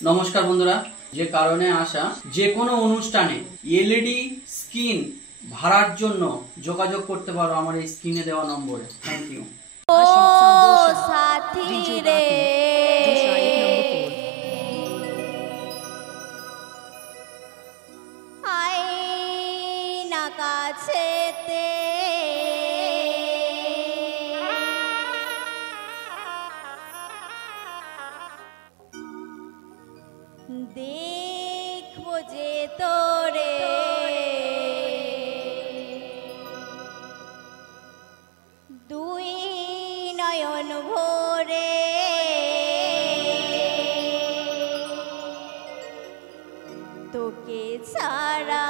নমস্কার বন্ধুরা, যে কারণে আসা যে কোনো অনুষ্ঠানে এলইডি স্ক্রিন ভাড়ার জন্য যোগাযোগ করতে পারো আমার এই স্ক্রিনে দেওয়া নম্বরে। Thank you. ও সাথী রে আয় না কাছেতে দেখবো যে তোরে দুই নয়ন ভরে তোকে ছাড়া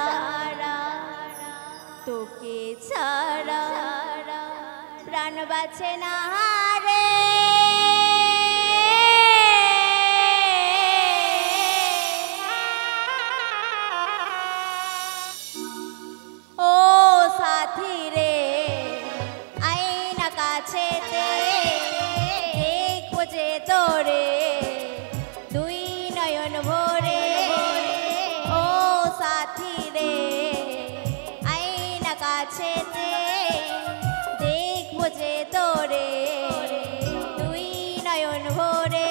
প্রাণ বাঁচে না রে। ও সাথী রে আয় না কাছেতে দেখবো যে তোরে দুই নয়ন ভরে। ও সাথী রে আয় না কাছেতে দেখবো যে তোরে দুই নয়ন ভরে।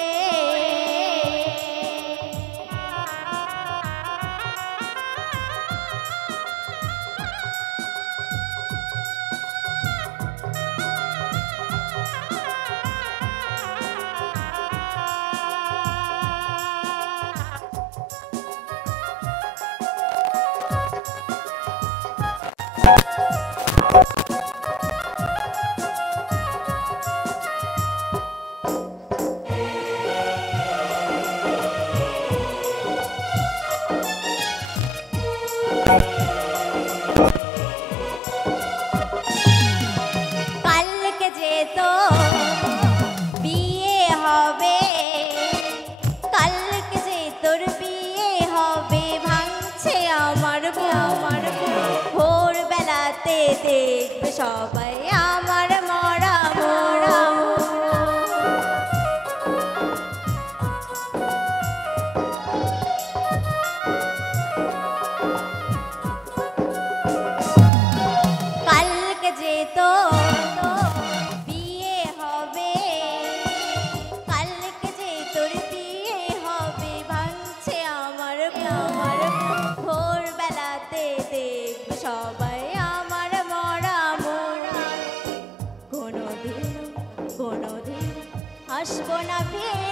কালকে যে তো বিয়ে হবে, কালকে যে তোর বিয়ে হবে, ভাঙছে আমার ভোর বেলাতে দেখবে সবাই আমার মরা মরা। কালকে যে তো বিয়ে হবে, কালকে যে তোর বিয়ে হবে, ভাঙছে আমার ভোর বেলাতে দেখবে সবাই আমার মরা মরা। কোনোদিন হাসবো না ফিরে